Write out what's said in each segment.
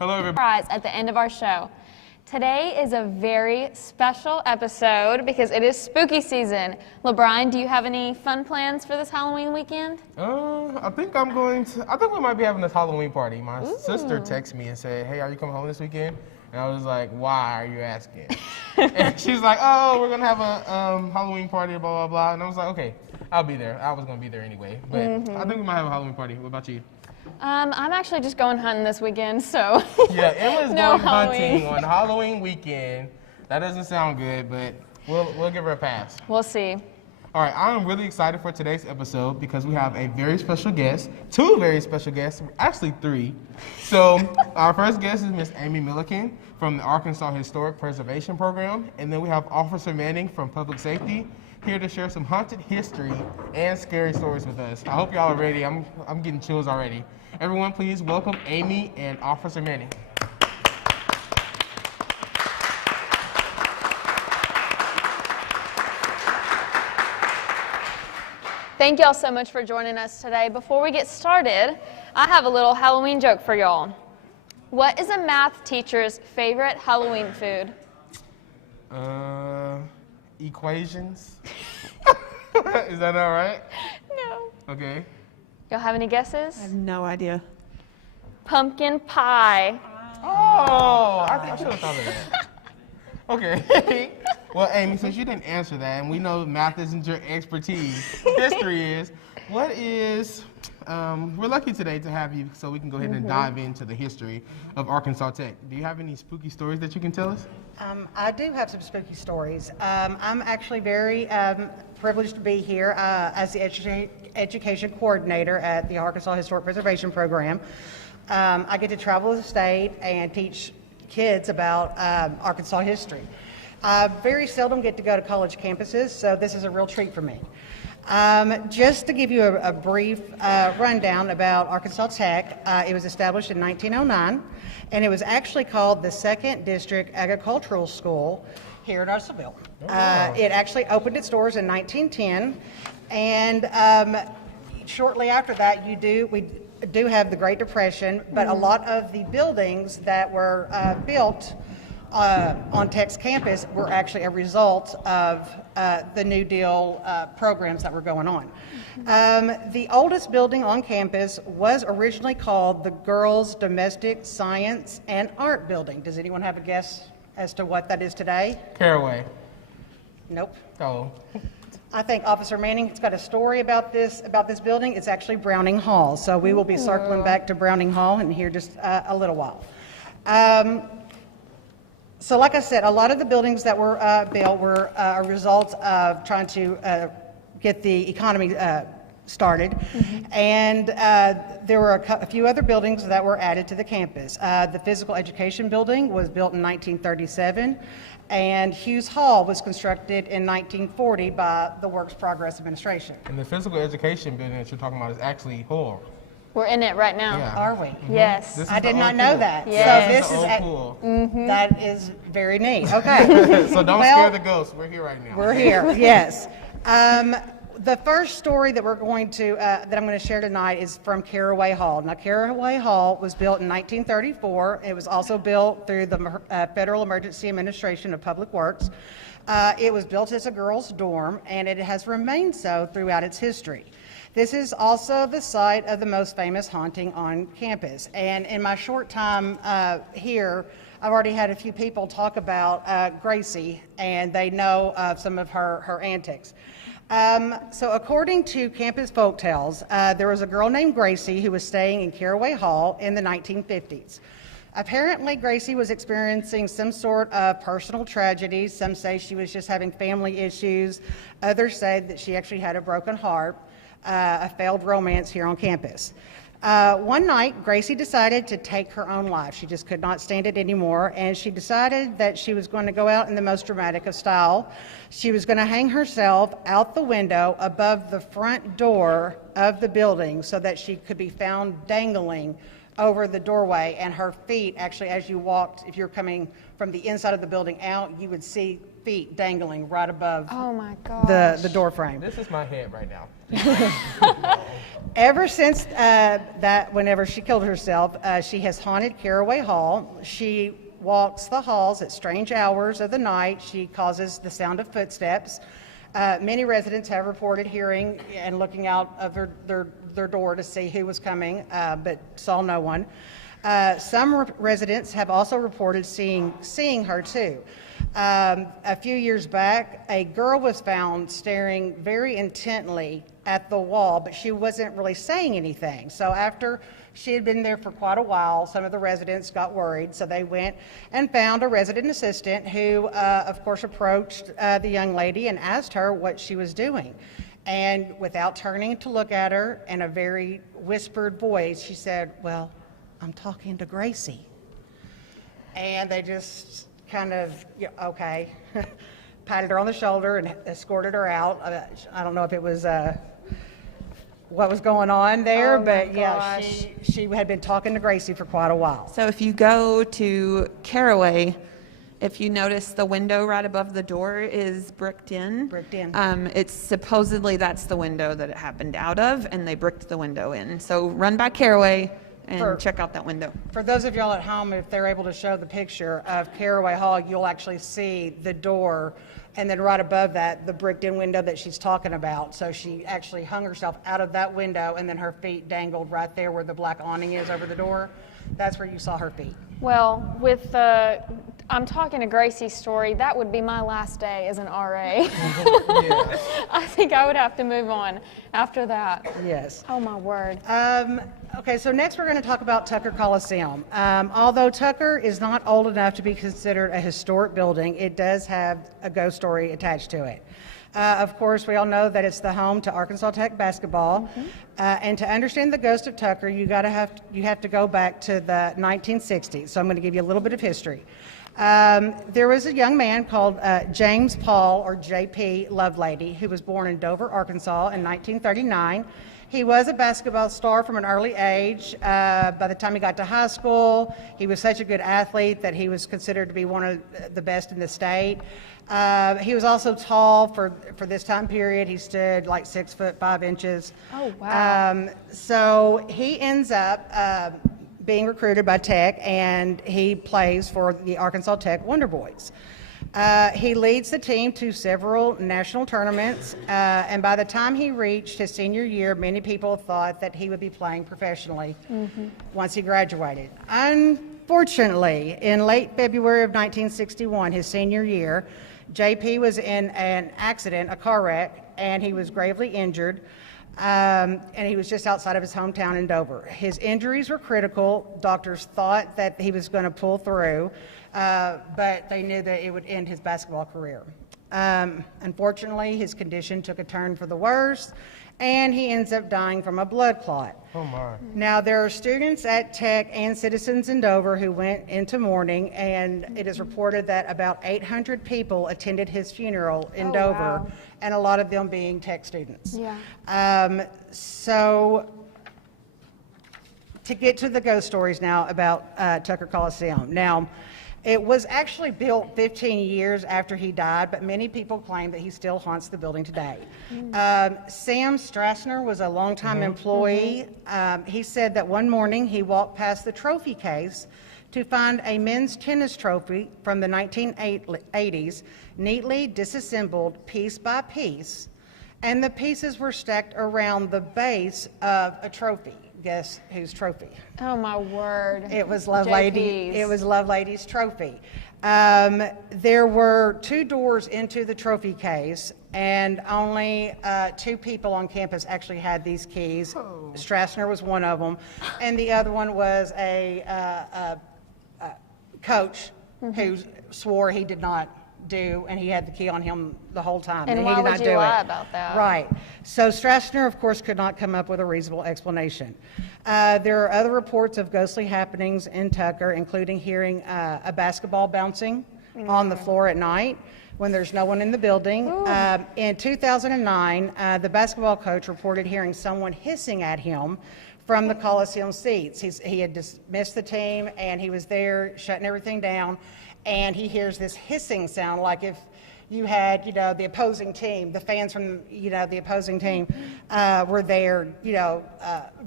Hello, everybody. Surprise at the end of our show. Today is a very special episode because it is spooky season. LeBron, do you have any fun plans for this Halloween weekend? I think we might be having this Halloween party. My sister texted me and said, hey, are you coming home this weekend? And I was like, why are you asking? And she's like, oh, we're going to have a Halloween party, blah, blah, blah. And I was like, okay, I'll be there. I was going to be there anyway. But I think we might have a Halloween party. What about you? I'm actually just going hunting this weekend, so yeah, Emma's no going Halloween. hunting on Halloween weekend. That doesn't sound good, but we'll give her a pass. We'll see. All right, I'm really excited for today's episode because we have a very special guest, two very special guests, actually three. So our first guest is Miss Amy Milliken from the Arkansas Historic Preservation Program, and then we have Officer Manning from Public Safety here to share some haunted history and scary stories with us. I hope y'all are ready. I'm getting chills already. Everyone, please welcome Amy and Officer Manning. Thank y'all so much for joining us today. Before we get started, I have a little Halloween joke for y'all. What is a math teacher's favorite Halloween food? Equations. Is that all right? No. Okay. Y'all have any guesses? I have no idea. Pumpkin pie. Oh, I should have thought of that. Okay. Well, Amy, since you didn't answer that, and we know math isn't your expertise, history is, what is, we're lucky today to have you so we can go ahead and dive into the history of Arkansas Tech. Do you have any spooky stories that you can tell us? I do have some spooky stories. I'm actually very privileged to be here as the education coordinator at the Arkansas Historic Preservation Program. I get to travel the state and teach kids about Arkansas history. I very seldom get to go to college campuses, so this is a real treat for me. Just to give you a brief rundown about Arkansas Tech, it was established in 1909, and it was actually called the 2nd District Agricultural School here in Russellville. It actually opened its doors in 1910, and shortly after that, we do have the Great Depression, but a lot of the buildings that were built on Tech's campus were actually a result of the New Deal programs that were going on. The oldest building on campus was originally called the Girls Domestic Science and Art Building. Does anyone have a guess as to what that is today? Caraway. Nope. Oh. I think Officer Manning's got a story about this building. It's actually Browning Hall. So we will be circling back to Browning Hall in here just a little while. So like I said, a lot of the buildings that were built were a result of trying to get the economy started. And there were a few other buildings that were added to the campus. The Physical Education Building was built in 1937, and Hughes Hall was constructed in 1940 by the Works Progress Administration. And the Physical Education building that you're talking about is actually Hall. We're in it right now. Yeah. Are we? Yes. I did not know that. Yes. So this is cool. That is very neat. Okay. So don't scare the ghosts. We're here right now. We're here. Yes. The first story that we're going to that I'm going to share tonight is from Caraway Hall. Now, Caraway Hall was built in 1934. It was also built through the Federal Emergency Administration of Public Works. It was built as a girls' dorm, and it has remained so throughout its history. This is also the site of the most famous haunting on campus. And in my short time here, I've already had a few people talk about Gracie, and they know of some of her antics. So according to campus folktales, there was a girl named Gracie who was staying in Caraway Hall in the 1950s. Apparently, Gracie was experiencing some sort of personal tragedy. Some say she was just having family issues. Others say that she actually had a broken heart. A failed romance here on campus. One night, Gracie decided to take her own life. She just could not stand it anymore, and she decided that she was going to go out in the most dramatic of style. She was going to hang herself out the window above the front door of the building so that she could be found dangling over the doorway, and her feet actually, as you walked, if you're coming from the inside of the building out, you would see feet dangling right above Oh my gosh. the door frame. This is my head right now. Ever since whenever she killed herself, she has haunted Caraway Hall. She walks the halls at strange hours of the night. She causes the sound of footsteps. Many residents have reported hearing and looking out of their door to see who was coming, but saw no one. Some residents have also reported seeing her too. A few years back, a girl was found staring very intently at the wall, but she wasn't really saying anything. So after she had been there for quite a while, some of the residents got worried, so they went and found a resident assistant who, of course, approached the young lady and asked her what she was doing. And without turning to look at her, in a very whispered voice, she said, "Well, I'm talking to Gracie." And they just kind of, okay, patted her on the shoulder and escorted her out. I don't know if it was what was going on there, but yeah, she had been talking to Gracie for quite a while. So if you go to Caraway, if you notice the window right above the door is bricked in. It's supposedly that's the window that it happened out of, and they bricked the window in. So run by Caraway and check out that window. For those of y'all at home, if they're able to show the picture of Caraway Hall, you'll actually see the door, and then right above that, the bricked-in window that she's talking about. So she actually hung herself out of that window, and then her feet dangled right there where the black awning is over the door. That's where you saw her feet. Well, with the I'm talking to Gracie's story, that would be my last day as an RA. Yeah. I think I would have to move on after that. Yes. Oh, my word. Okay, so next we're going to talk about Tucker Coliseum. Although Tucker is not old enough to be considered a historic building, it does have a ghost story attached to it. Of course, we all know that it's the home to Arkansas Tech basketball. And to understand the ghost of Tucker, you have to go back to the 1960s. So I'm going to give you a little bit of history. There was a young man called James Paul, or J.P. Lovelady, who was born in Dover, Arkansas in 1939. He was a basketball star from an early age. By the time he got to high school, he was such a good athlete that he was considered to be one of the best in the state. He was also tall for this time period. He stood like 6'5". Oh, wow. So he ends up being recruited by Tech, and he plays for the Arkansas Tech Wonder Boys. He leads the team to several national tournaments, and by the time he reached his senior year, many people thought that he would be playing professionally once he graduated. Unfortunately, in late February of 1961, his senior year, JP was in an accident, a car wreck, and he was gravely injured. And he was just outside of his hometown in Dover. His injuries were critical. Doctors thought that he was going to pull through, but they knew that it would end his basketball career. Unfortunately, his condition took a turn for the worse, and he ends up dying from a blood clot. Oh my. Now, there are students at Tech and citizens in Dover who went into mourning, and it is reported that about 800 people attended his funeral in Dover, wow. and a lot of them being Tech students. Yeah. So to get to the ghost stories now about Tucker Coliseum. Now, it was actually built 15 years after he died, but many people claim that he still haunts the building today. Sam Strassner was a longtime employee. He said that one morning he walked past the trophy case to find a men's tennis trophy from the 1980s, neatly disassembled piece by piece, and the pieces were stacked around the base of a trophy. Guess whose trophy? Oh, my word. It was Lovelady. JP's. It was Lovelady's trophy. There were 2 doors into the trophy case, and only 2 people on campus actually had these keys. Oh. Strassner was one of them, and the other one was a coach who swore he did not do, and he had the key on him the whole time. And he why did would not you do lie it. about that? Right. So Strassner, of course, could not come up with a reasonable explanation. There are other reports of ghostly happenings in Tucker, including hearing a basketball bouncing on the floor at night when there's no one in the building. In 2009, the basketball coach reported hearing someone hissing at him from the Coliseum seats. He had dismissed the team, and he was there shutting everything down, and he hears this hissing sound like if You had, the opposing team, the fans from, the opposing team were there,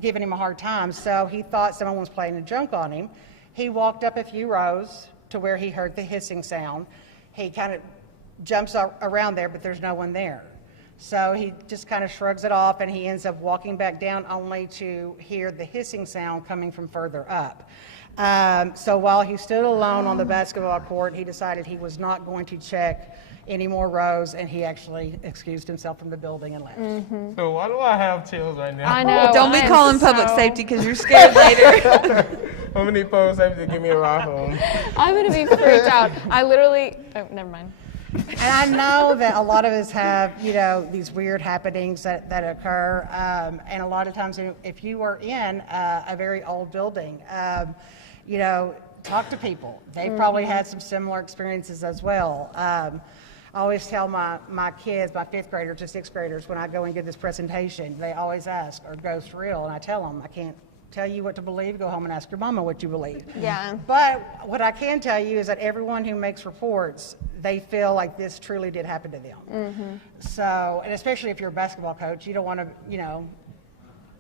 giving him a hard time. So he thought someone was playing a joke on him. He walked up a few rows to where he heard the hissing sound. He kind of jumps around there, but there's no one there. So he just kind of shrugs it off, and he ends up walking back down only to hear the hissing sound coming from further up. So while he stood alone on the basketball court, he decided he was not going to check any more rows, and he actually excused himself from the building and left. So why do I have chills right now? I know. Don't be calling public safety because you're scared later. I'm gonna need public safety to give me a ride home. I'm going to be freaked out. I literally, oh, never mind. And I know that a lot of us have, these weird happenings that occur. And a lot of times if you are in a very old building, talk to people. They've probably had some similar experiences as well. I always tell my kids, my fifth graders to sixth graders, when I go and give this presentation, they always ask, are ghosts real? And I tell them, I can't tell you what to believe. Go home and ask your mama what you believe. Yeah. But what I can tell you is that everyone who makes reports, they feel like this truly did happen to them. So, and especially if you're a basketball coach, you don't want to,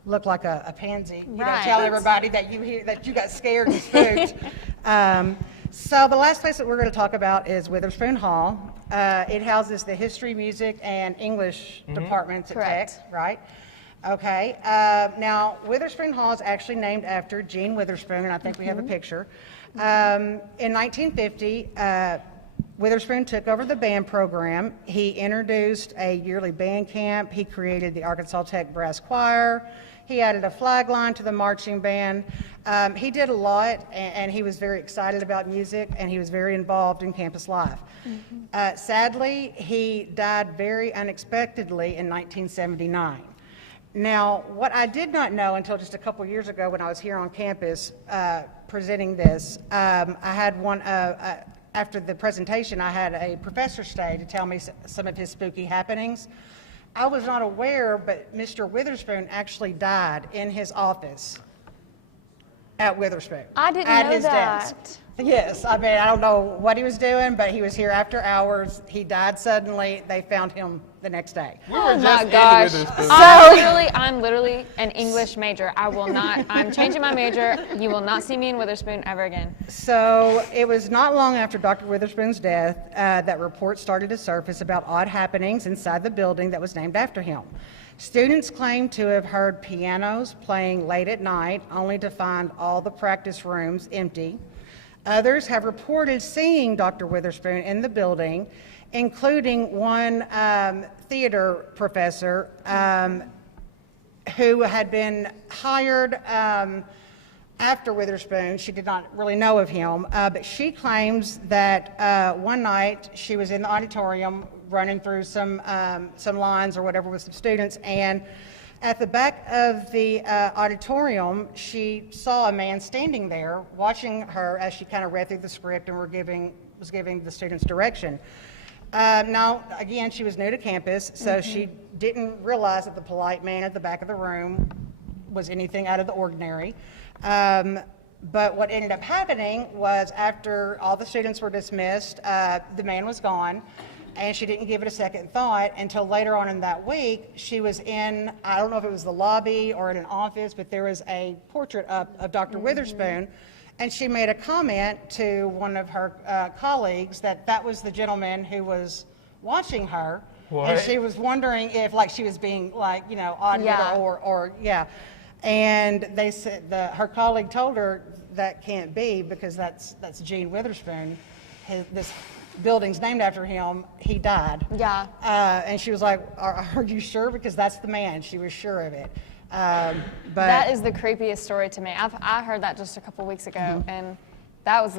look like a pansy. Right. Tell everybody that you got scared and spooked. So the last place that we're going to talk about is Witherspoon Hall. It houses the history, music, and English departments at Tech, right? Okay. Now, Witherspoon Hall is actually named after Gene Witherspoon, and I think we have a picture. In 1950, Witherspoon took over the band program. He introduced a yearly band camp. He created the Arkansas Tech Brass Choir. He added a flag line to the marching band. He did a lot, and he was very excited about music, and he was very involved in campus life. Sadly, he died very unexpectedly in 1979. Now, what I did not know until just a couple years ago when I was here on campus presenting this, I had after the presentation, I had a professor stay to tell me some of his spooky happenings. I was not aware, but Mr. Witherspoon actually died in his office at Witherspoon. I didn't at know his that. Desk. Yes, I mean, I don't know what he was doing, but he was here after hours. He died suddenly. They found him the next day. Oh my gosh. Witherspoon. I'm literally an English major. I'm changing my major. You will not see me in Witherspoon ever again. So it was not long after Dr. Witherspoon's death that reports started to surface about odd happenings inside the building that was named after him. Students claim to have heard pianos playing late at night, only to find all the practice rooms empty. Others have reported seeing Dr. Witherspoon in the building, including one theater professor who had been hired after Witherspoon. She did not really know of him, but she claims that one night she was in the auditorium running through some lines or whatever with some students, and at the back of the auditorium, she saw a man standing there watching her as she kind of read through the script and was giving the students direction. Now, again, she was new to campus, so she didn't realize that the polite man at the back of the room was anything out of the ordinary. But what ended up happening was after all the students were dismissed, the man was gone. And she didn't give it a second thought until later on in that week. She was in, I don't know if it was the lobby or in an office, but there was a portrait of Dr. Witherspoon. And she made a comment to one of her colleagues that was the gentleman who was watching her. What? And she was wondering if she was being audited Yeah. or And they said, her colleague told her that can't be because that's Gene Witherspoon. This building's named after him. He died. Yeah. And she was like, are you sure? Because that's the man. She was sure of it. But That is the creepiest story to me. I heard that just a couple weeks ago, and that's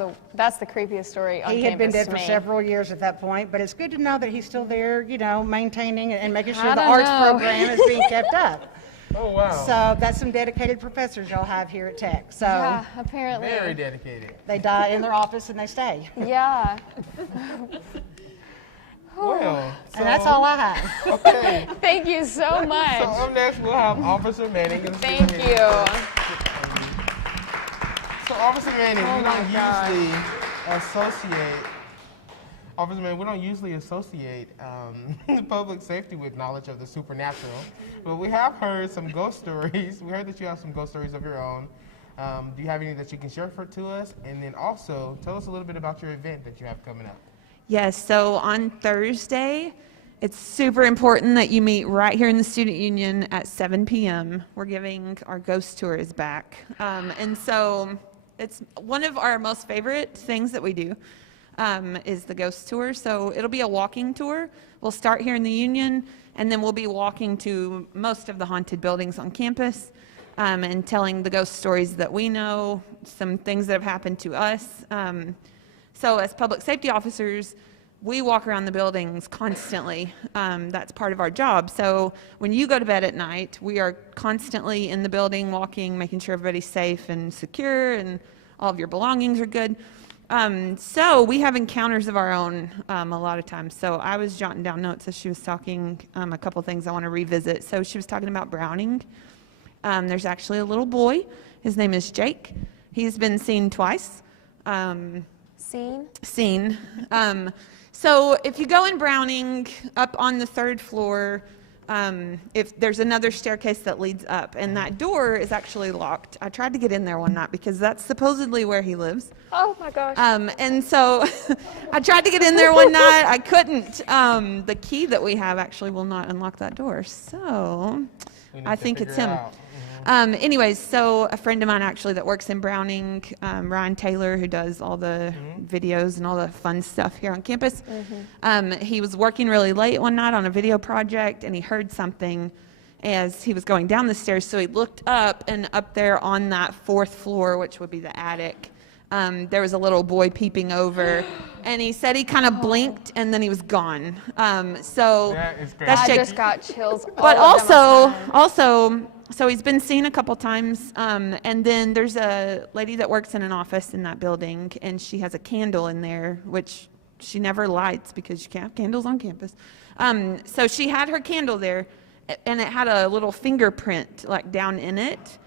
the creepiest story on he campus had been dead to for me. several years at that point, but it's good to know that he's still there, maintaining and making sure I the don't arts know. program is being kept up. Oh, wow. So that's some dedicated professors y'all have here at Tech. So Yeah, apparently. Very dedicated. they die in their office and they stay. Yeah. Well, And that's all I have. Okay. Thank you so much. So up next, we'll have Officer Manning. Thank you. So Officer Manning, Oh we my don't God. usually associate Officerman, we don't usually associate public safety with knowledge of the supernatural, but we have heard some ghost stories. We heard that you have some ghost stories of your own. Do you have any that you can share to us? And then also, tell us a little bit about your event that you have coming up. Yes, so on Thursday, it's super important that you meet right here in the Student Union at 7 p.m. We're giving our ghost tours back. And so it's one of our most favorite things that we do. Is the ghost tour. So it'll be a walking tour. We'll start here in the Union, and then we'll be walking to most of the haunted buildings on campus and telling the ghost stories that we know, some things that have happened to us. So as public safety officers, we walk around the buildings constantly. That's part of our job. So when you go to bed at night, we are constantly in the building walking, making sure everybody's safe and secure and all of your belongings are good. So we have encounters of our own a lot of times. So I was jotting down notes as she was talking, a couple things I want to revisit. So she was talking about Browning. There's actually a little boy. His name is Jake. He's been seen twice. Seen. So if you go in Browning, up on the 3rd floor, if there's another staircase that leads up, and that door is actually locked. I tried to get in there one night because that's supposedly where he lives. Oh my gosh. And so I tried to get in there one night. I couldn't. The key that we have actually will not unlock that door. So I think it's him. Anyways, so a friend of mine actually that works in Browning, Ryan Taylor, who does all the videos and all the fun stuff here on campus, he was working really late one night on a video project, and he heard something as he was going down the stairs. So he looked up, and up there on that 4th floor, which would be the attic, there was a little boy peeping over, and he said he kind of blinked, and then he was gone. So that is that's I Jake. just got chills. But all down my also, so he's been seen a couple times, and then there's a lady that works in an office in that building, and she has a candle in there, which she never lights because you can't have candles on campus. So she had her candle there, and it had a little fingerprint like down in it.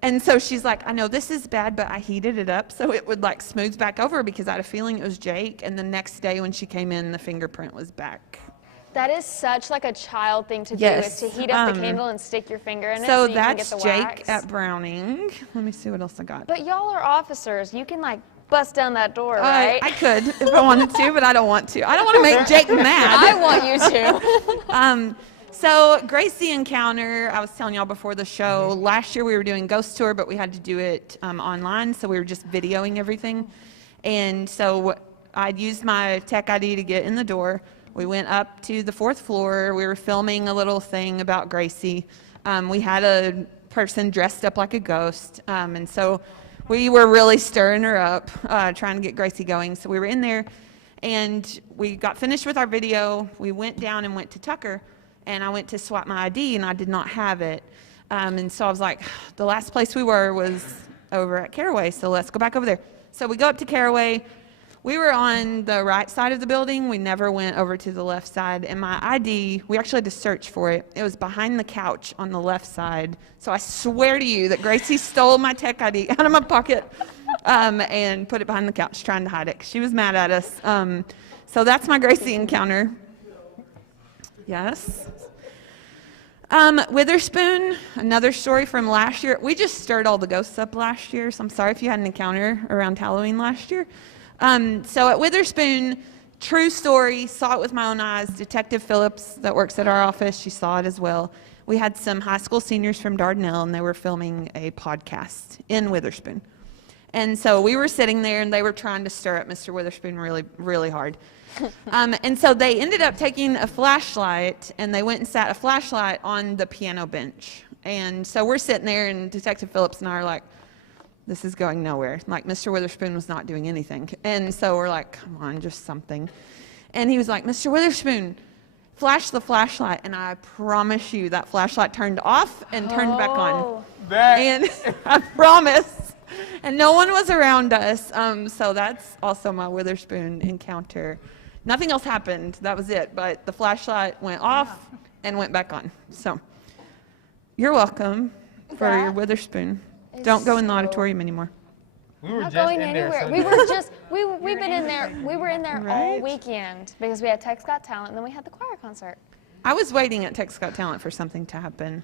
And so she's like, I know this is bad, but I heated it up so it would like smooth back over because I had a feeling it was Jake. And the next day when she came in, the fingerprint was back. That is such like a child thing to do, Yes. is to heat up the candle and stick your finger in it So so you can get that's the Jake wax. at Browning. Let me see what else I got. But y'all are officers. You can like bust down that door, right? I could if I wanted to, but I don't want to. I don't want to make Jake mad. I want you to. So Gracie encounter, I was telling y'all before the show, last year we were doing ghost tour, but we had to do it online, so we were just videoing everything. And so I'd used my tech ID to get in the door. We went up to the 4th floor. We were filming a little thing about Gracie. We had a person dressed up like a ghost, and so we were really stirring her up, trying to get Gracie going. So we were in there, and we got finished with our video. We went down and went to Tucker, and I went to swap my ID, and I did not have it. And so I was like, the last place we were was over at Caraway, so let's go back over there. So we go up to Caraway. We were on the right side of the building. We never went over to the left side. And my ID, we actually had to search for it. It was behind the couch on the left side. So I swear to you that Gracie stole my tech ID out of my pocket and put it behind the couch trying to hide it 'cause she was mad at us. So that's my Gracie encounter. Yes. Witherspoon, another story from last year. We just stirred all the ghosts up last year, so I'm sorry if you had an encounter around Halloween last year. So at Witherspoon, true story, saw it with my own eyes. Detective Phillips that works at our office, she saw it as well. We had some high school seniors from Dardanelle, and they were filming a podcast in Witherspoon. And so we were sitting there, and they were trying to stir up Mr. Witherspoon really, really hard. And so they ended up taking a flashlight, and they went and sat a flashlight on the piano bench. And so we're sitting there, and Detective Phillips and I are like, this is going nowhere. Like, Mr. Witherspoon was not doing anything. And so we're like, come on, just something. And he was like, Mr. Witherspoon, flash the flashlight. And I promise you that flashlight turned off and turned back on. And I promise. And no one was around us. So that's also my Witherspoon encounter. Nothing else happened. That was it. But the flashlight went off and went back on. So you're welcome for your Witherspoon. Don't go in the auditorium anymore. We were Not just going in there. anywhere. So We were just, we've been in there. We were in there all Right. weekend because we had Tech's Got Talent and then we had the choir concert. I was waiting at Tech's Got Talent for something to happen.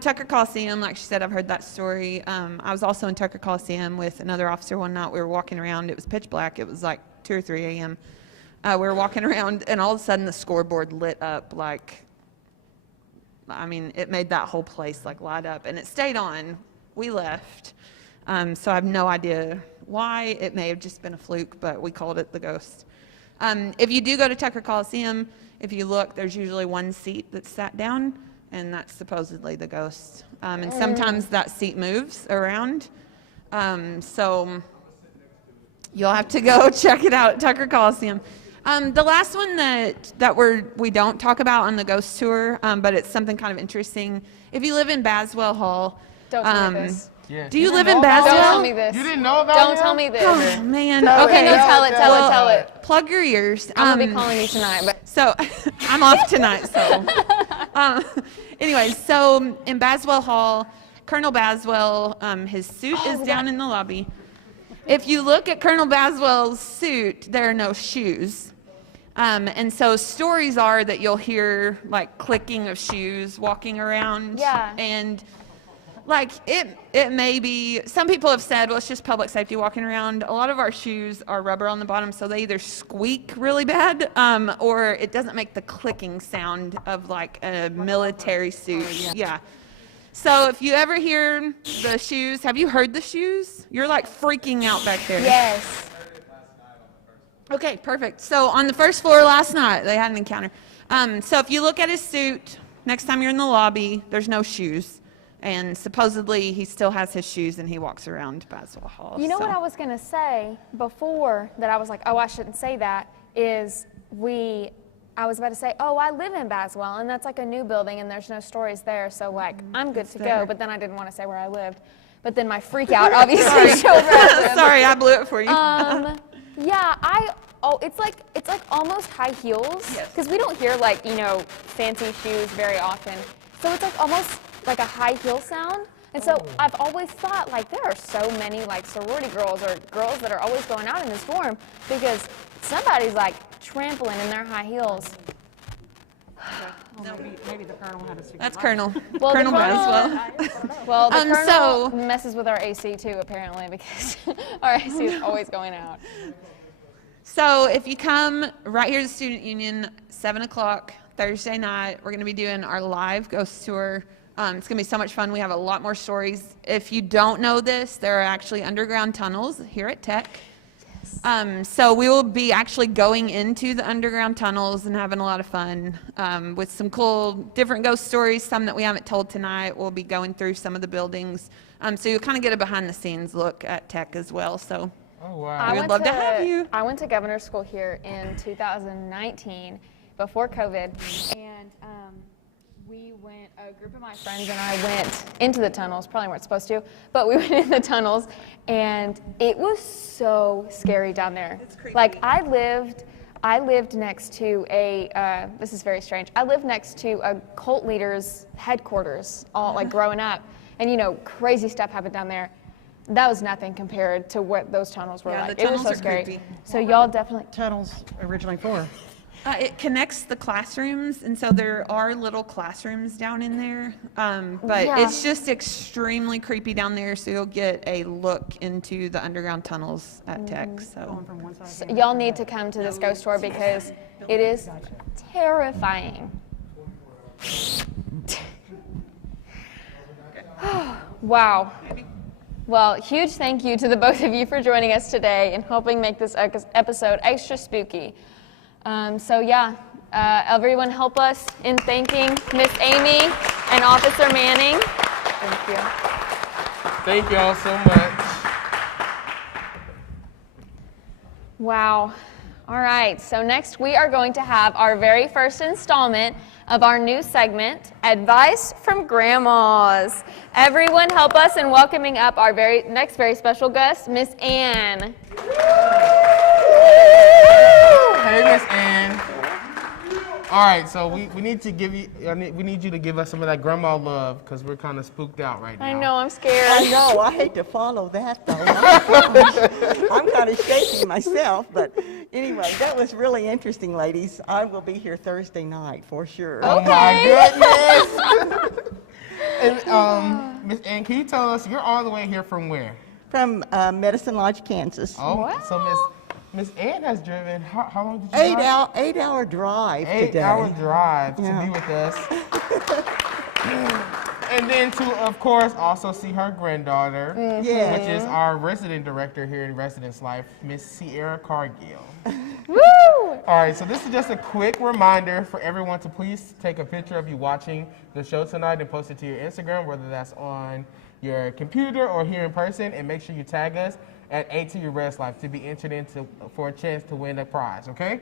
Tucker Coliseum, like she said, I've heard that story. I was also in Tucker Coliseum with another officer one night. We were walking around. It was pitch black. It was like 2 or 3 a.m. We were walking around, and all of a sudden the scoreboard lit up like, I mean, it made that whole place like light up, and it stayed on. We left. So I have no idea why. It may have just been a fluke, but we called it the ghost. If you do go to Tucker Coliseum, if you look, there's usually one seat that's sat down, and that's supposedly the ghost. And sometimes that seat moves around. So you'll have to go check it out at Tucker Coliseum. The last one that we don't talk about on the ghost tour, but it's something kind of interesting. If you live in Baswell Hall, Don't tell me this. Yeah. do you live didn't in know about Don't Baswell? tell me this. You didn't know about Don't him? tell me this. Oh man. Tell Okay. No, tell it, tell it, tell it. Plug your ears. I'm gonna be calling you tonight, but So I'm off tonight. So anyway, so in Baswell Hall, Colonel Baswell, his suit is down in the lobby. If you look at Colonel Baswell's suit, there are no shoes. And so stories are that you'll hear like clicking of shoes walking around. Yeah. And like it may be, some people have said, well, it's just public safety walking around. A lot of our shoes are rubber on the bottom, so they either squeak really bad, or it doesn't make the clicking sound of like a military suit. Yeah. So if you ever hear the shoes, have you heard the shoes? You're like freaking out back there. yes. Okay, perfect. So on the first floor last night, they had an encounter. So if you look at his suit, next time you're in the lobby, there's no shoes. And supposedly he still has his shoes and he walks around Baswell Hall. You know so. what I was gonna say before that I was like, oh, I shouldn't say that, is I was about to say, oh, I live in Baswell, and that's like a new building, and there's no stories there, so like, I'm good to there. go, but then I didn't want to say where I lived. But then my freak out obviously showed where I lived. Sorry, I blew it for you. Yeah, it's like almost high heels, because we don't hear like, fancy shoes very often. So it's like almost like a high heel sound. And so I've always thought like there are so many like sorority girls or girls that are always going out in this dorm because somebody's like trampling in their high heels. Maybe the colonel had a secret That's life. Colonel. Well, Colonel the Baswell. Well, the colonel so- messes with our AC too, apparently, because our AC is always going out. So if you come right here to the Student Union, 7 o'clock Thursday night, we're going to be doing our live ghost tour. It's going to be so much fun. We have a lot more stories. If you don't know this, there are actually underground tunnels here at Tech. So we will be actually going into the underground tunnels and having a lot of fun with some cool different ghost stories, some that we haven't told tonight. We'll be going through some of the buildings. So you'll kind of get a behind the scenes look at Tech as well. So Oh, wow. We would love to have you. I went to governor's school here in 2019 before COVID, and a group of my friends and I went into the tunnels, probably weren't supposed to, but we went in the tunnels, and it was so scary down there. It's creepy. Like I lived next to this is very strange, I lived next to a cult leader's headquarters, all like growing up, and crazy stuff happened down there. That was nothing compared to what those tunnels were Yeah, like. the It was so tunnels are scary. creepy. So y'all definitely. Tunnels originally for. It connects the classrooms, and so there are little classrooms down in there. But Yeah. it's just extremely creepy down there, so you'll get a look into the underground tunnels at Tech. So From one side. So y'all need to come to this ghost tour because it is terrifying. Wow. Well, huge thank you to the both of you for joining us today and helping make this episode extra spooky. Everyone help us in thanking Miss Amy and Officer Manning. Thank you. Thank you all so much. Wow. All right, so next we are going to have our very first installment of our new segment, Advice from Grandmas. Everyone help us in welcoming up our next very special guest, Miss Ann. Hey, Miss Ann. All right, so we need to give you we need you to give us some of that grandma love because we're kind of spooked out right now. I know, I'm scared. I know, I hate to follow that though. I'm kind of shaking myself, but anyway, that was really interesting, ladies. I will be here Thursday night for sure. Oh my goodness! And Miss Ann, can you tell us you're all the way here from where? From Medicine Lodge, Kansas. Oh, Wow. so Miss Ann has driven. How long did you drive? 8-hour drive today. 8-hour drive to Yeah. be with us. And then to, of course, also see her granddaughter, Yeah. which is our resident director here in Residence Life, Miss Sierra Cargill. Woo! All right, so this is just a quick reminder for everyone to please take a picture of you watching the show tonight and post it to your Instagram, whether that's on your computer or here in person, and make sure you tag us at A2 Res Life to be entered into for a chance to win a prize, okay?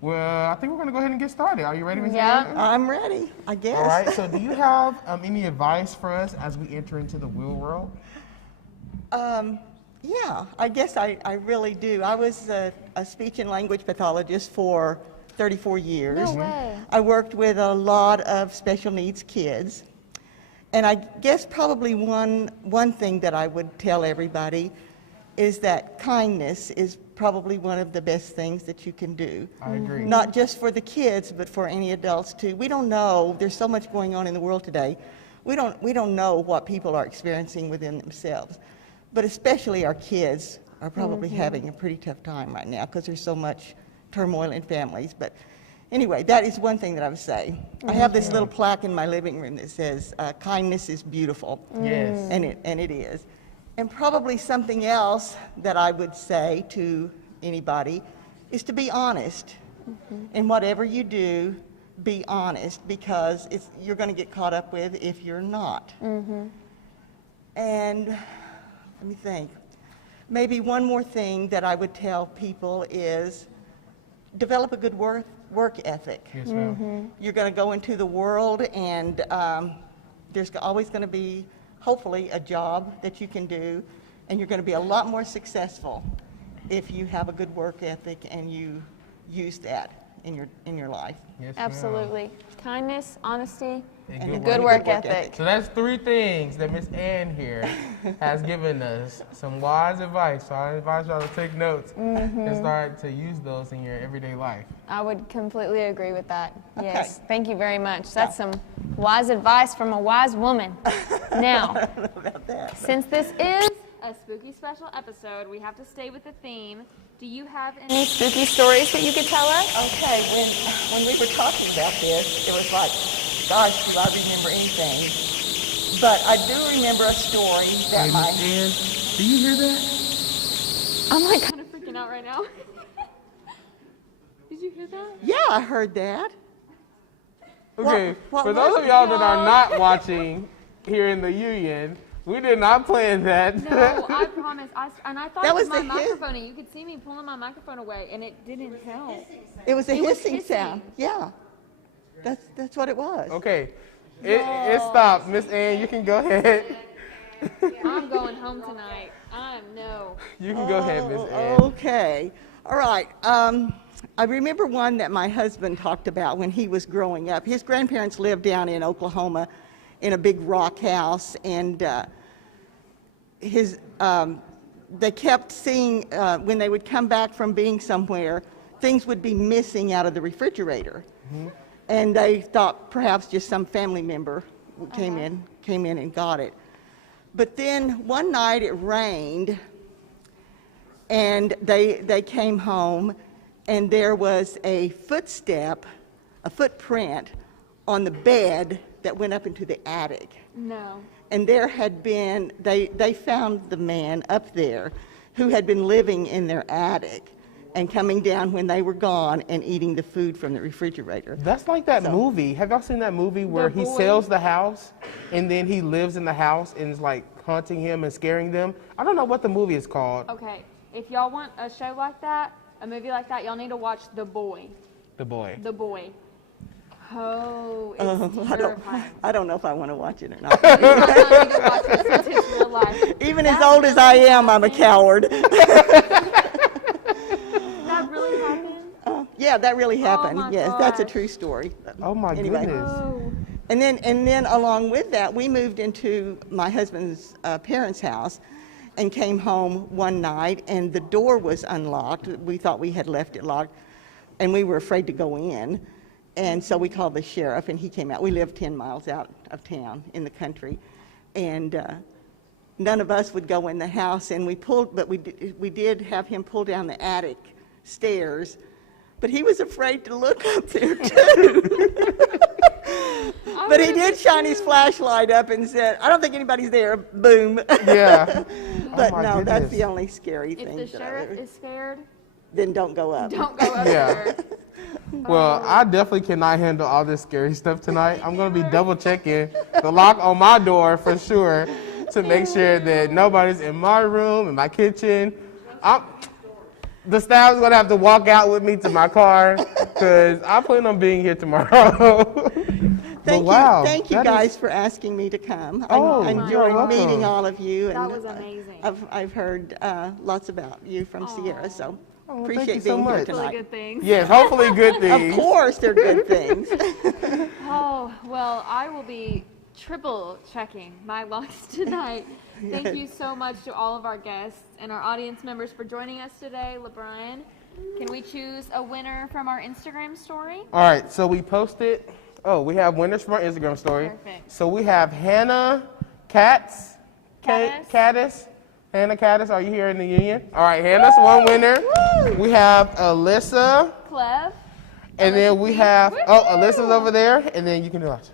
Well, I think we're gonna go ahead and get started. Are you ready, Ms. Yeah. Ann? I'm ready, I guess. All right, so do you have any advice for us as we enter into the real world? Yeah, I guess I really do. I was a speech and language pathologist for 34 years. No way. I worked with a lot of special needs kids. And I guess probably one thing that I would tell everybody is that kindness is probably one of the best things that you can do. I agree. Not just for the kids, but for any adults too. We don't know, there's so much going on in the world today. We don't know what people are experiencing within themselves. But especially our kids are probably having a pretty tough time right now because there's so much turmoil in families. But anyway, that is one thing that I would say. I have this little plaque in my living room that says, kindness is beautiful. Yes. And it is. And probably something else that I would say to anybody is to be honest. In whatever you do, be honest because you're going to get caught up with if you're not. And let me think. Maybe one more thing that I would tell people is develop a good work ethic. Yes, ma'am. You're going to go into the world and there's always going to be hopefully a job that you can do, and you're going to be a lot more successful if you have a good work ethic and you use that in your life. Yes, ma'am. Absolutely. Kindness, honesty, And and a good good work work ethic. So that's 3 things that Miss Ann here has given us. Some wise advice. So I advise y'all to take notes and start to use those in your everyday life. I would completely agree with that. Okay. Yes. Thank you very much. That's some wise advice from a wise woman. Now, I don't know about that. since this is a spooky special episode, we have to stay with the theme. Do you have any spooky stories that you could tell us? Okay, when we were talking about this, it was like, gosh, do I remember anything? But I do remember a story that Hey, my... Miss Ann, do you hear that? I'm like kind of freaking out right now. Did you hear that? Yeah, I heard that. Okay, what for was those of it? y'all that are not watching here in the Union, we did not plan that. No, I promise. I thought That it was was my the hiss. microphone, and you could see me pulling my microphone away, and it didn't help. It was a It was hissing hissing. sound. Yeah, that's what it was. Okay, it stopped. Miss Ann, you can go ahead. I'm going home tonight. You can go ahead, Miss Ann. Okay, all right. I remember one that my husband talked about when he was growing up. His grandparents lived down in Oklahoma in a big rock house, and they kept seeing, when they would come back from being somewhere, things would be missing out of the refrigerator. And they thought perhaps just some family member came in and got it. But then one night it rained, and they came home, and there was a footprint on the bed that went up into the attic. No. And there had been, they found the man up there who had been living in their attic and coming down when they were gone and eating the food from the refrigerator. That's like that movie. Have y'all seen that movie where he Boy. sells the house and then he lives in the house and is like haunting him and scaring them? I don't know what the movie is called. Okay, if y'all want a show like that, a movie like that, y'all need to watch The Boy. The Boy. The Boy. Oh, it's terrifying. I don't know if I want to watch it or not. You might not need to watch it since it's real life. Even as old as I am, I'm a coward. That really happened? Yeah, that really happened. my Yes, that's a gosh. true story. Oh my Anyway. goodness. Oh. And then along with that, we moved into my husband's parents' house and came home one night, and the door was unlocked. We thought we had left it locked, and we were afraid to go in. And so we called the sheriff, and he came out. We lived 10 miles out of town in the country. And none of us would go in the house, and we did have him pull down the attic stairs, but he was afraid to look up there too. But he did shine his flashlight up and said, "I don't think anybody's there." Boom. Yeah. But Oh my no, that's goodness. the only scary If thing. the that I sheriff ever- is scared, Then don't go up. don't go up Yeah. there. Well, I definitely cannot handle all this scary stuff tonight. I'm going to be double checking the lock on my door for sure to make sure that nobody's in my room, in my kitchen. The staff's going to have to walk out with me to my car because I plan on being here tomorrow. Thank wow, you, thank you that guys is- for asking me to come. Oh, I you're enjoyed welcome. meeting all of you. That and was amazing. I've heard lots about you from Sierra, so Oh, well, appreciate thank you so being here much. Really tonight. good things. Yes, hopefully good things. Of course, they're good things. Oh, well, I will be triple checking my locks tonight. Thank you so much to all of our guests and our audience members for joining us today. LeBron, can we choose a winner from our Instagram story? All right, so we posted. Oh, we have winners from our Instagram story. Perfect. So we have Hannah Caddis. Hannah Caddis, are you here in the union? All right, Hannah's one winner. We have Alyssa, Clev. and then we have, Alyssa's over there, and then you can do it.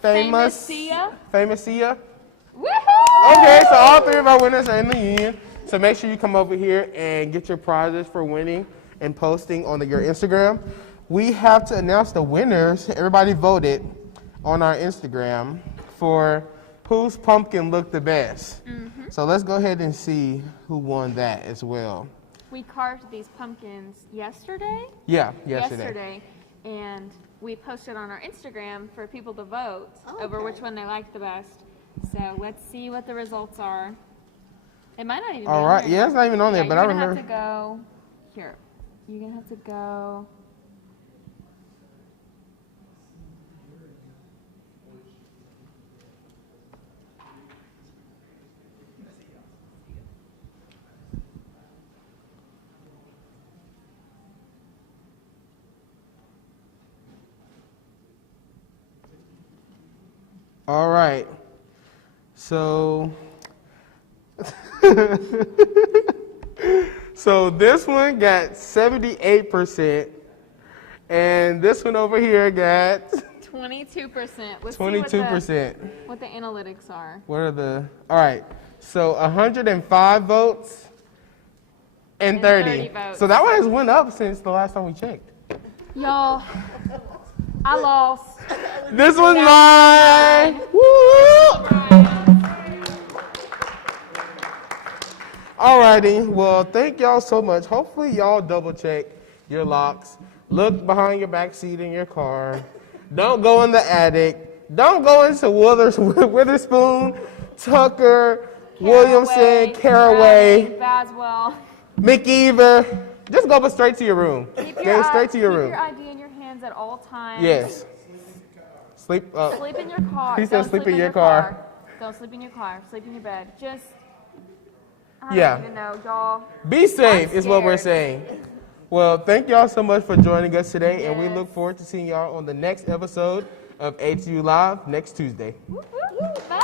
Famous Sia. Famous Sia. Woohoo! Okay, so all three of our winners are in the union. So make sure you come over here and get your prizes for winning and posting on your Instagram. We have to announce the winners. Everybody voted on our Instagram for whose pumpkin looked the best. Mm-hmm. So let's go ahead and see who won that as well. We carved these pumpkins yesterday. Yeah, yesterday. And we posted on our Instagram for people to vote over which one they liked the best. So let's see what the results are. It might not even be All on right, there. yeah, it's not even on there, but I You're remember. gonna have to go here. You're gonna have to go. All right. So, so this one got 78%, and this one over here got 22%. Let's 22%. see what the analytics are. What are the? All right. So 105 votes and 30. votes. So that one has went up since the last time we checked. Y'all, I lost. This one's mine. Woo! Alrighty, well, thank y'all so much. Hopefully y'all double check your locks. Look behind your back seat in your car. Don't go in the attic. Don't go into Witherspoon, Tucker, Williamson, Caraway, Baswell. McEver. Just go straight to your room. Go straight to your Keep room. your ID in your hands at all times. Yes. Sleep. Sleep in your car. He said Don't sleep in your car. Don't sleep in your car. Sleep in your bed. Just, I Yeah. don't even know, y'all. Be safe I'm is what we're scared. saying. Well, thank y'all so much for joining us today, and we Yes. look forward to seeing y'all on the next episode of ATU Live next Tuesday. Bye.